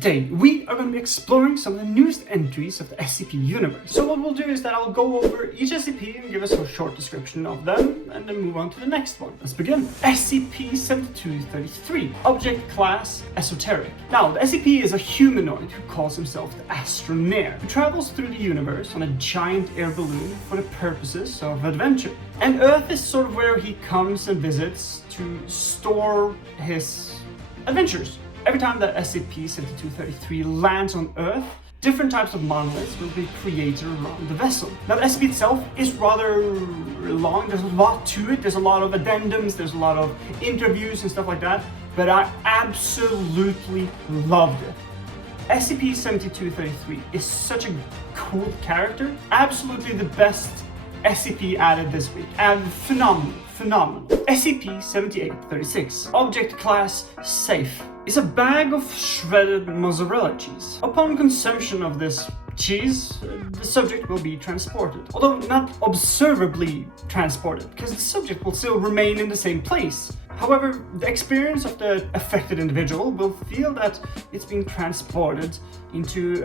Today, we are going to be exploring some of the newest entries of the SCP universe. So what we'll do is that I'll go over each SCP and give us a short description of them, and then move on to the next one. Let's begin. SCP-7233, Object Class ESOTERIC. Now, the SCP is a humanoid who calls himself the Astronair, who travels through the universe on a giant air balloon for the purposes of adventure. And Earth is sort of where he comes and visits to store his adventures. Every time that SCP-7233 lands on Earth, different types of monoliths will be created around the vessel. Now, the SCP itself is rather long, there's a lot to it, there's a lot of addendums, there's a lot of interviews and stuff like that, but I absolutely loved it. SCP-7233 is such a cool character, absolutely the best SCP added this week, and phenomenal. SCP-7836, Object Class Safe, is a bag of shredded mozzarella cheese. Upon consumption of this cheese, the subject will be transported. Although not observably transported, because the subject will still remain in the same place. However, the experience of the affected individual will feel that it's being transported into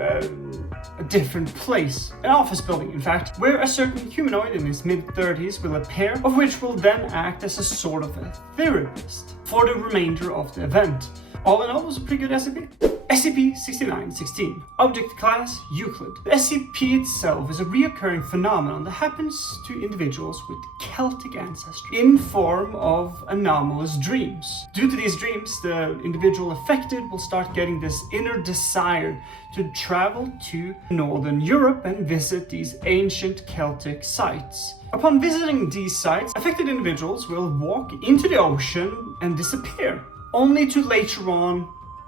a different place. An office building, in fact, where a certain humanoid in his mid-30s will appear, of which will then act as a sort of a therapist for the remainder of the event. All in all, it was a pretty good SCP. SCP-6916, Object Class Euclid. The SCP itself is a reoccurring phenomenon that happens to individuals with Celtic ancestry in form of anomalous dreams. Due to these dreams, the individual affected will start getting this inner desire to travel to Northern Europe and visit these ancient Celtic sites. Upon visiting these sites, affected individuals will walk into the ocean and disappear, only to later on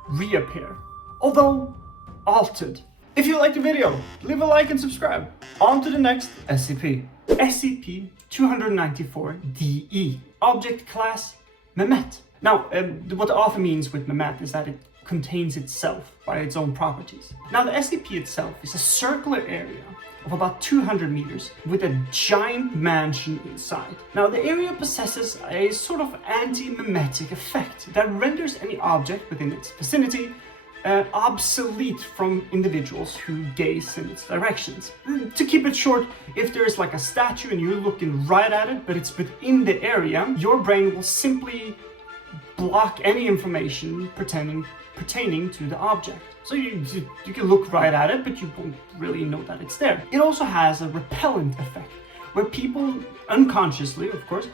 reappear, although altered. If you liked the video, leave a like and subscribe. On to the next SCP. SCP-294-DE, Object Class MEMET. Now, what the author means with MEMET is that it contains itself by its own properties. Now, the SCP itself is a circular area of about 200 meters with a giant mansion inside. Now, the area possesses a sort of anti-memetic effect that renders any object within its vicinity obsolete from individuals who gaze in its directions. To keep it short, if there's like a statue and you're looking right at it, but it's within the area, your brain will simply block any information pertaining to the object. So you can look right at it, but you won't really know that it's there. It also has a repellent effect, where people unconsciously, of course,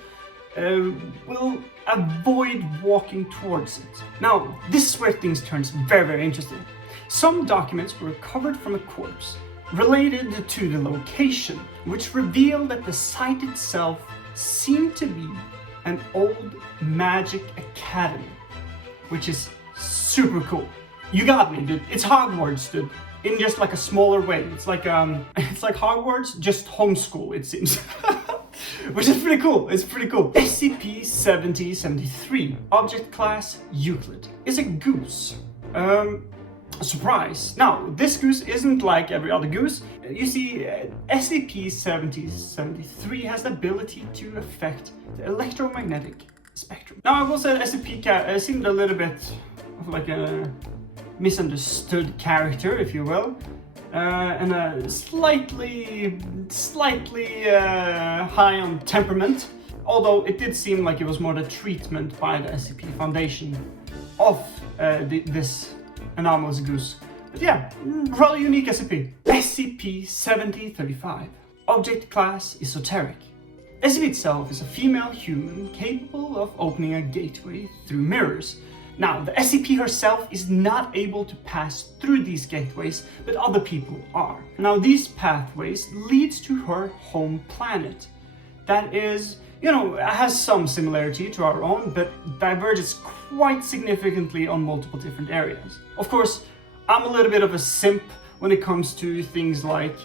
will avoid walking towards it. Now, this is where things turn very, very interesting. Some documents were recovered from a corpse related to the location, which reveal that the site itself seemed to be an old magic academy, which is super cool. You got me, dude. It's Hogwarts, dude, in just like a smaller way. It's like Hogwarts, just homeschool, it seems. Which is pretty cool. It's pretty cool. SCP-7073, Object Class Euclid, is a goose. A surprise. Now, this goose isn't like every other goose. You see, SCP-7073 has the ability to affect the electromagnetic spectrum. Now, I will say that SCP seemed a little bit of like a misunderstood character, if you will. And a slightly high on temperament, although it did seem like it was more the treatment by the SCP Foundation of this anomalous goose. But yeah, rather unique SCP. SCP-7035, Object Class ESOTERIC. SCP itself is a female human capable of opening a gateway through mirrors. Now, the SCP herself is not able to pass through these gateways, but other people are. Now, these pathways leads to her home planet. That is, has some similarity to our own, but diverges quite significantly on multiple different areas. Of course, I'm a little bit of a simp when it comes to things like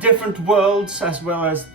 different worlds, as well as,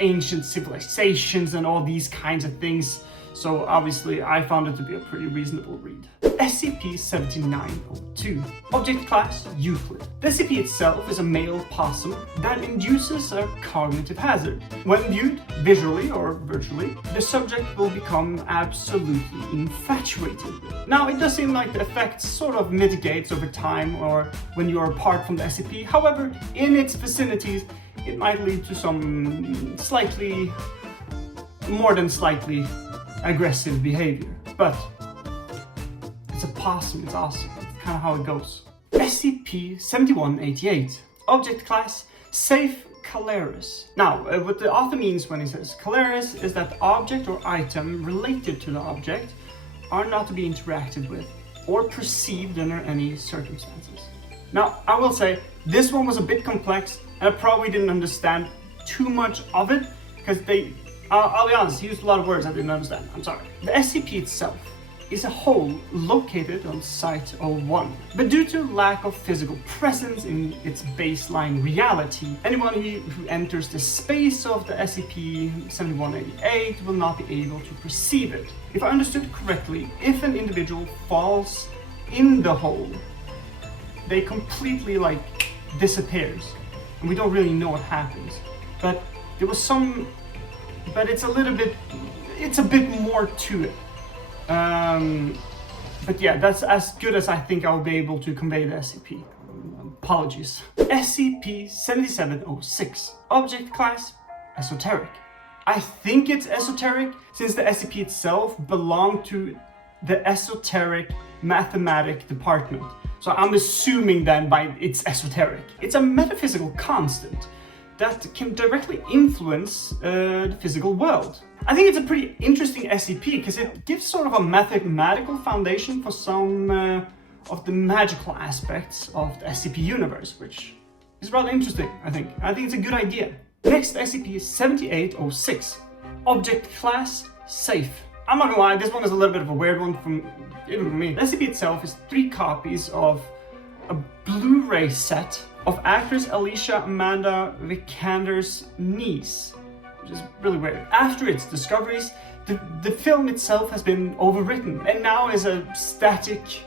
ancient civilizations and all these kinds of things. so obviously I found it to be a pretty reasonable read. SCP-7902. Object Class Euclid. The SCP itself is a male possum that induces a cognitive hazard. When viewed visually or virtually, the subject will become absolutely infatuated. Now, it does seem like the effect sort of mitigates over time or when you are apart from the SCP. However, in its vicinities, it might lead to some slightly, more than slightly, aggressive behavior. But it's a possum, it's awesome. It's kind of how it goes. SCP-7188. Object Class Safe CELARIS. Now, what the author means when he says CELARIS is that the object or item related to the object are not to be interacted with or perceived under any circumstances. Now, I will say, this one was a bit complex and I probably didn't understand too much of it because I'll be honest, he used a lot of words I didn't understand. I'm sorry. The SCP itself is a hole located on Site-01. But due to lack of physical presence in its baseline reality, anyone who enters the space of the SCP-7188 will not be able to perceive it. If I understood correctly, if an individual falls in the hole, they completely disappears. And we don't really know what happens. But there was but it's a bit more to it. But yeah, that's as good as I think I'll be able to convey the SCP. Apologies. SCP-7706. Object Class Esoteric. I think it's esoteric since the SCP itself belonged to the esoteric mathematic department. So I'm assuming then by it's esoteric. It's a metaphysical constant that can directly influence the physical world. I think it's a pretty interesting SCP because it gives sort of a mathematical foundation for some of the magical aspects of the SCP universe, which is rather interesting, I think. I think it's a good idea. Next SCP is 7806. Object Class Safe. I'm not gonna lie, this one is a little bit of a weird one even for me. The SCP itself is 3 copies of a Blu-ray set of actress Alicia Amanda Vikander's niece, which is really weird. After its discoveries, the film itself has been overwritten and now is a static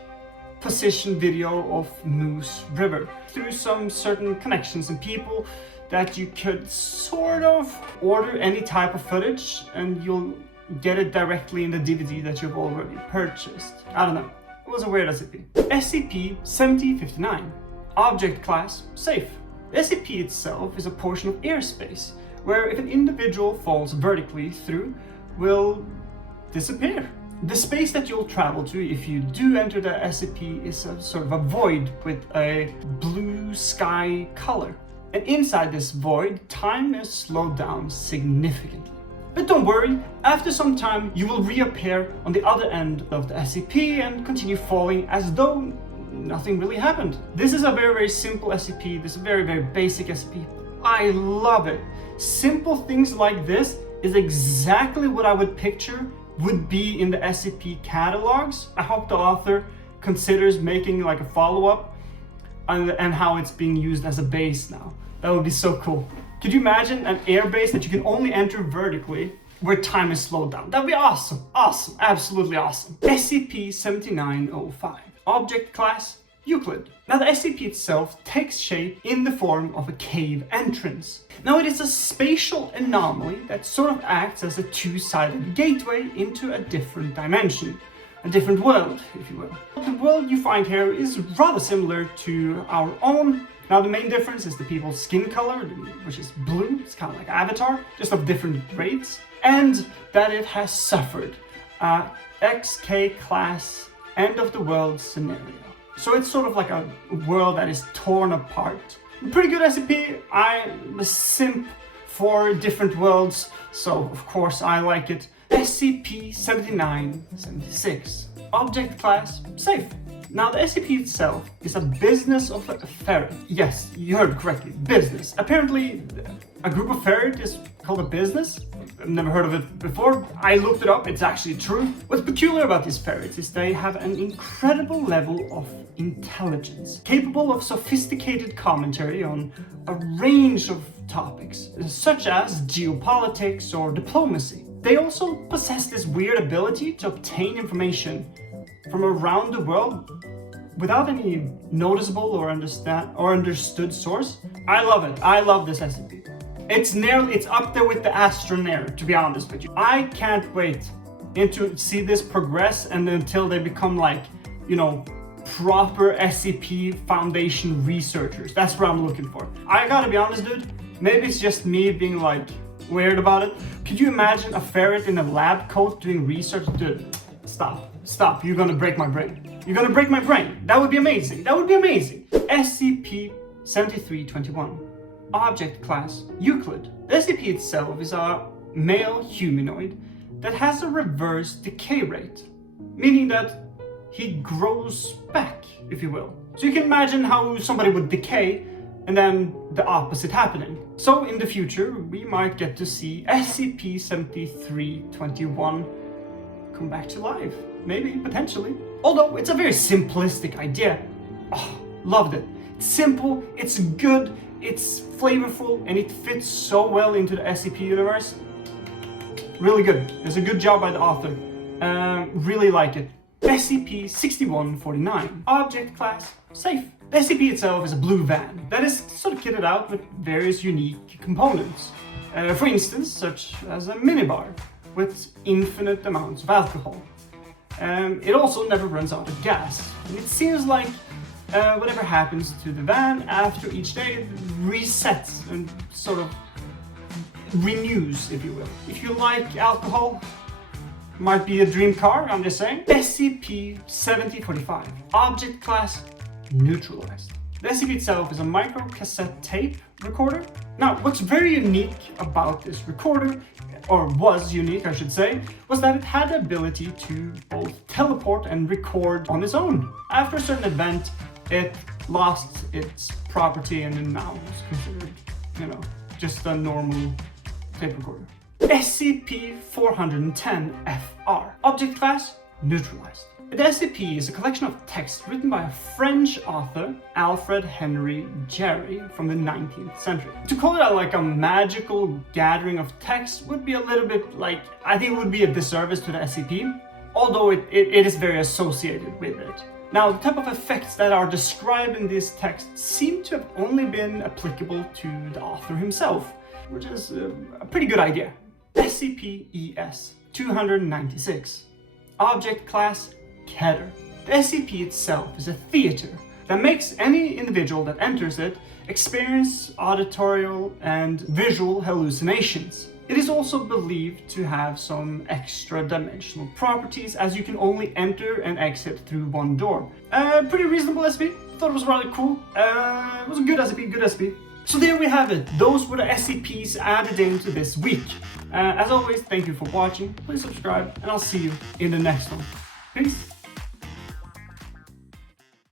position video of Moose River through some certain connections and people that you could sort of order any type of footage and you'll get it directly in the DVD that you've already purchased. I don't know. It was a weird SCP. SCP-7059. Object Class Safe. The SCP itself is a portion of airspace where if an individual falls vertically through, will disappear. The space that you'll travel to if you do enter the SCP is a sort of a void with a blue sky color. And inside this void, time is slowed down significantly. But don't worry, after some time you will reappear on the other end of the SCP and continue falling as though nothing really happened. This is a very, very simple SCP. This is a very, very basic SCP. I love it. Simple things like this is exactly what I would picture would be in the SCP catalogs. I hope the author considers making like a follow-up and how it's being used as a base now. That would be so cool. Could you imagine an air base that you can only enter vertically where time is slowed down? That'd be awesome. Awesome. Absolutely awesome. SCP-7905. Object Class Euclid. Now the SCP itself takes shape in the form of a cave entrance. Now it is a spatial anomaly that sort of acts as a two-sided gateway into a different dimension. A different world, if you will. The world you find here is rather similar to our own. Now the main difference is the people's skin color, which is blue. It's kind of like Avatar, just of different grades. And that it has suffered a XK class end of the world scenario. So it's sort of like a world that is torn apart. Pretty good SCP. I'm a simp for different worlds, so of course I like it. SCP-7976. Object Class Safe. Now the SCP itself is a business of a ferret. Yes, you heard correctly, business. Apparently a group of ferret is called a business. I've never heard of it before. I looked it up, it's actually true. What's peculiar about these ferrets is they have an incredible level of intelligence, capable of sophisticated commentary on a range of topics, such as geopolitics or diplomacy. They also possess this weird ability to obtain information from around the world without any noticeable or understood source. I love it. I love this SCP. It's up there with the Astronair, to be honest with you. I can't wait to see this progress and until they become like, you know, proper SCP Foundation researchers. That's what I'm looking for. I gotta be honest, dude, maybe it's just me being like weird about it. Could you imagine a ferret in a lab coat doing research? Dude, stop, you're gonna break my brain. You're gonna break my brain. That would be amazing. That would be amazing. SCP-7321. Object Class Euclid. The SCP itself is a male humanoid that has a reverse decay rate, meaning that he grows back, if you will. So you can imagine how somebody would decay and then the opposite happening. So in the future, we might get to see SCP-7321 come back to life. Maybe, potentially. Although it's a very simplistic idea. Oh, loved it. It's simple, it's good, it's flavorful, and it fits so well into the SCP universe. Really good. It's a good job by the author. Really like it. SCP-6149. Object Class Safe. The SCP itself is a blue van that is sort of kitted out with various unique components. For instance, such as a minibar with infinite amounts of alcohol. It also never runs out of gas. And it seems like whatever happens to the van after each day, it resets and sort of renews, if you will. If you like alcohol, might be a dream car, I'm just saying. SCP-7045. Object Class Neutralized. The SCP itself is a micro cassette tape recorder. Now, what's very unique about this recorder, or was unique I should say, was that it had the ability to both teleport and record on its own. After a certain event, it lost its property and then now it's considered, you know, just a normal tape recorder. SCP-410-FR. Object Class Neutralized. The SCP is a collection of texts written by a French author, Alfred Henry Jarry, from the 19th century. To call it like a magical gathering of texts would be a little bit like, I think it would be a disservice to the SCP, although it is very associated with it. Now, the type of effects that are described in this text seem to have only been applicable to the author himself, which is a pretty good idea. SCP-ES-296. Object Class KETER. The SCP itself is a theater that makes any individual that enters it experience auditorial and visual hallucinations. It is also believed to have some extra dimensional properties, as you can only enter and exit through one door. Pretty reasonable SCP. Thought it was rather cool. It was a good SCP, So there we have it. Those were the SCPs added into this week. As always, thank you for watching. Please subscribe, and I'll see you in the next one. Peace.